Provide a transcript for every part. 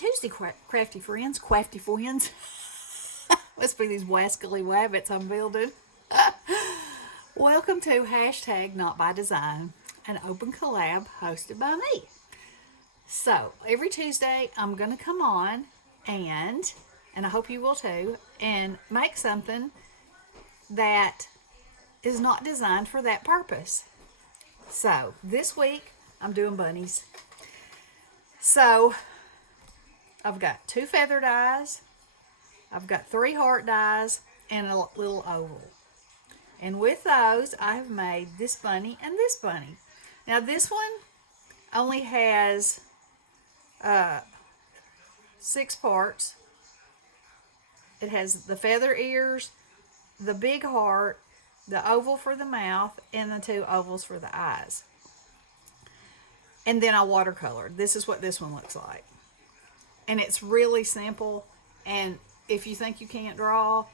Tuesday, crafty friends. Crafty friends. Must be these wascally wabbits I'm building. Welcome to hashtag Not By Design, an open collab hosted by me. So every Tuesday I'm gonna come on and I hope you will too, and make something that is not designed for that purpose. So this week I'm doing bunnies. So I've got 2 feather dies, I've got 3 heart dies, and a little oval. And with those, I have made this bunny and this bunny. Now this one only has 6 parts. It has the feather ears, the big heart, the oval for the mouth, and the 2 ovals for the eyes. And then I watercolored. This is what this one looks like. And it's really simple. And if you think you can't draw,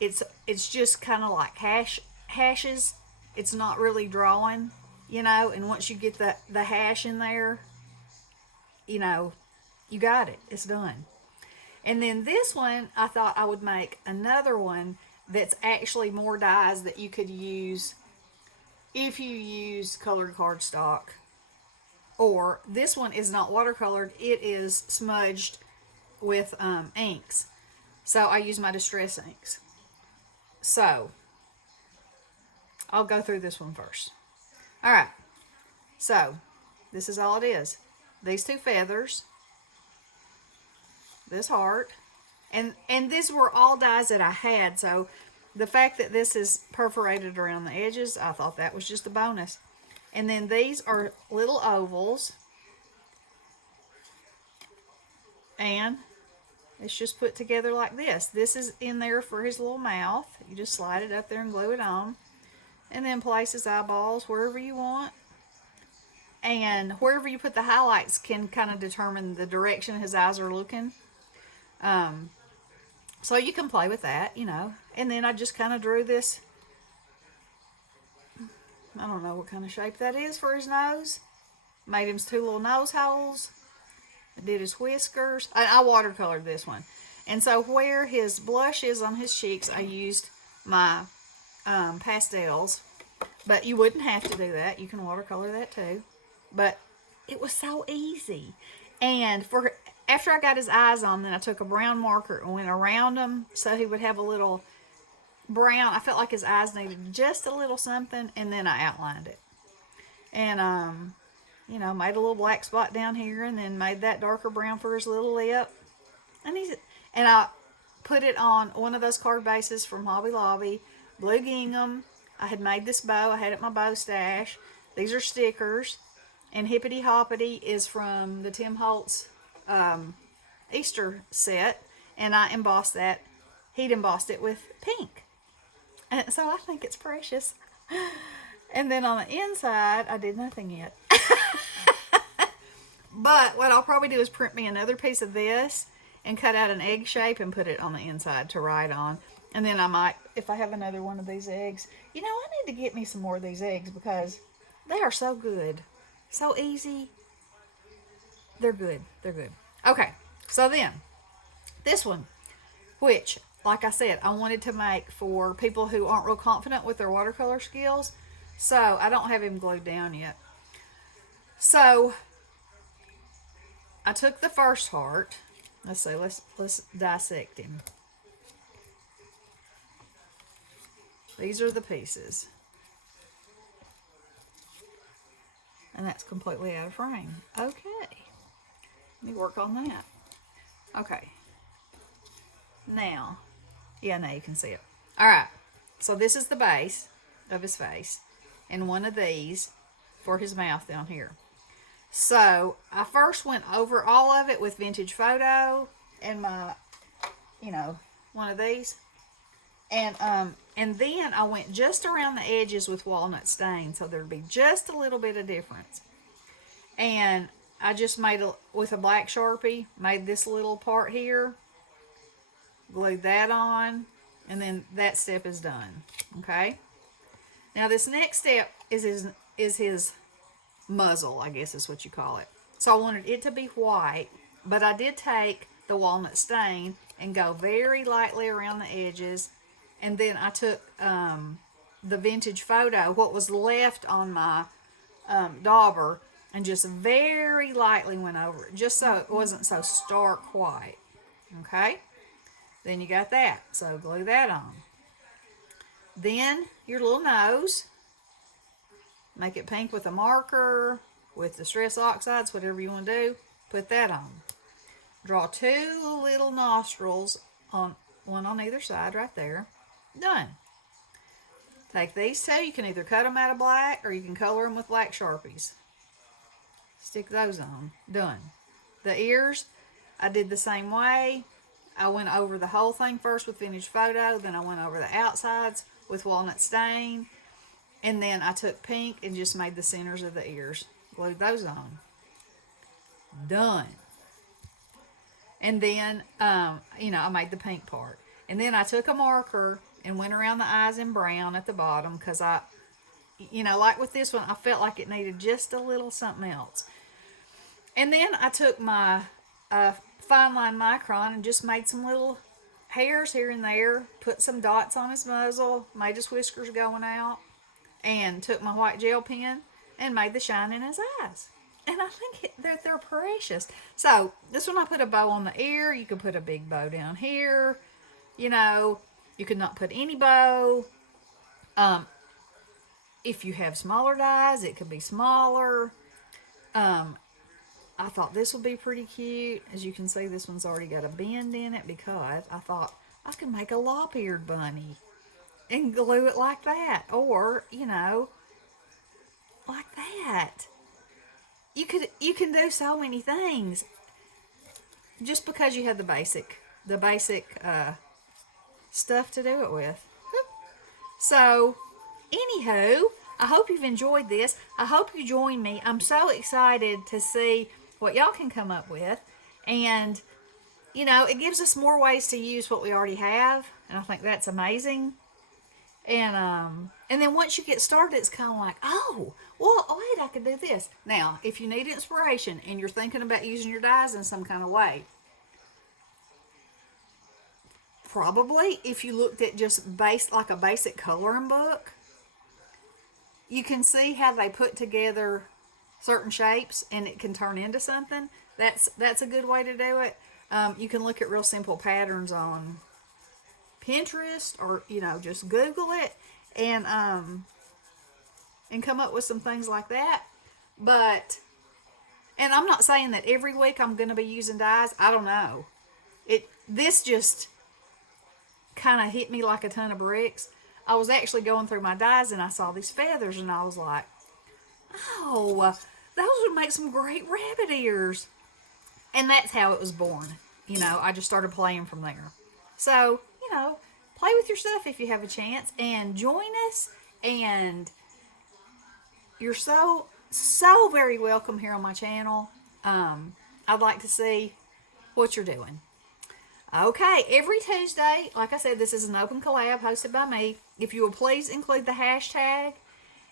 it's just kind of like hashes. It's not really drawing, and once you get the hash in there, you got it. It's done. And then this one, I thought I would make another one that's actually more dies that you could use if you use colored cardstock. Or this one is not watercolored, it is smudged with inks. So I use my distress inks. So I'll go through this one first. All right. So this is all it is. These 2 feathers, this heart, and these were all dies that I had. So the fact that this is perforated around the edges, I thought that was just a bonus. And then these are little ovals, and it's just put together like this. This is in there for his little mouth. You just slide it up there and glue it on. And then place his eyeballs wherever you want. And wherever you put the highlights can kind of determine the direction his eyes are looking. So you can play with that, And then I just kind of drew this. I don't know what kind of shape that is for his nose. Made him 2 little nose holes. I did his whiskers. I watercolored this one. And so where his blush is on his cheeks, I used my pastels. But you wouldn't have to do that. You can watercolor that too. But it was so easy. And after I got his eyes on, then I took a brown marker and went around him so he would have a little brown. I felt like his eyes needed just a little something, and then I outlined it. And made a little black spot down here, and then made that darker brown for his little lip. And I put it on one of those card bases from Hobby Lobby, blue gingham. I had made this bow. I had it in my bow stash. These are stickers, and Hippity Hoppity is from the Tim Holtz Easter set, and I embossed that. He'd embossed it with pink. And so I think it's precious. And then on the inside, I did nothing yet. But what I'll probably do is print me another piece of this and cut out an egg shape and put it on the inside to write on. And then I might, if I have another one of these eggs, I need to get me some more of these eggs because they are so good. So easy. They're good. They're good. Okay, so then, this one, which, like I said, I wanted to make for people who aren't real confident with their watercolor skills. So I don't have him glued down yet. So I took the first heart. Let's see, let's dissect him. These are the pieces. And that's completely out of frame. Okay. Let me work on that. Okay. Now you can see it. Alright, so this is the base of his face, and one of these for his mouth down here. So I first went over all of it with Vintage Photo and my, one of these, and then I went just around the edges with walnut stain, so there'd be just a little bit of difference. And I just made with a black Sharpie, made this little part here, glued that on, and then that step is done. Okay. Now this next step is his muzzle, I guess is what you call it. So I wanted it to be white But I did take the walnut stain and go very lightly around the edges. And then I took the vintage photo, what was left on my dauber, and just very lightly went over it, just so it wasn't so stark white. Okay? Then you got that. So glue that on. Then your little nose. Make it pink with a marker, with the stress oxides, whatever you want to do. Put that on. Draw 2 little nostrils, on one on either side right there. Done. Take these 2. You can either cut them out of black or you can color them with black Sharpies. Stick those on. Done. The ears, I did the same way. I went over the whole thing first with vintage photo. Then I went over the outsides with walnut stain. And then I took pink and just made the centers of the ears. Glued those on. Done. And then, I made the pink part. And then I took a marker and went around the eyes in brown at the bottom because like with this one, I felt like it needed just a little something else. And then I took my fine line micron and just made some little hairs here and there, put some dots on his muzzle, made his whiskers going out, and took my white gel pen and made the shine in his eyes. And I think they're precious. So this one I put a bow on the ear. You could put a big bow down here. You could not put any bow. If you have smaller dies, it could be smaller. I thought this would be pretty cute. As you can see, this one's already got a bend in it because I thought I could make a lop-eared bunny and glue it like that. Or, like that. You can do so many things just because you have the basic stuff to do it with. So, anywho, I hope you've enjoyed this. I hope you join me. I'm so excited to see what y'all can come up with. And, it gives us more ways to use what we already have. And I think that's amazing. And then once you get started, it's kind of like, oh, well, wait, I could do this. Now, if you need inspiration and you're thinking about using your dies in some kind of way, probably if you looked at just like a basic coloring book, you can see how they put together certain shapes and it can turn into something. That's a good way to do it. You can look at real simple patterns on Pinterest or just Google it and come up with some things like that. And I'm not saying that every week I'm going to be using dies. I don't know. This just kind of hit me like a ton of bricks. I was actually going through my dies and I saw these feathers and I was like, oh, those would make some great rabbit ears. And that's how it was born. I just started playing from there. So, play with your stuff if you have a chance and join us. And you're so very welcome here on my channel. I'd like to see what you're doing. Okay, every Tuesday, like I said, this is an open collab hosted by me. If you will please include the hashtag.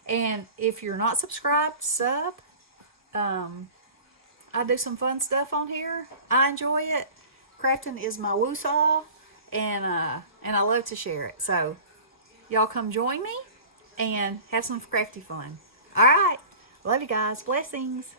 And if you're not subscribed, sub. I do some fun stuff on here. I enjoy it. Crafting is my woo-saw. And I love to share it. So, y'all come join me and have some crafty fun. All right. Love you guys. Blessings.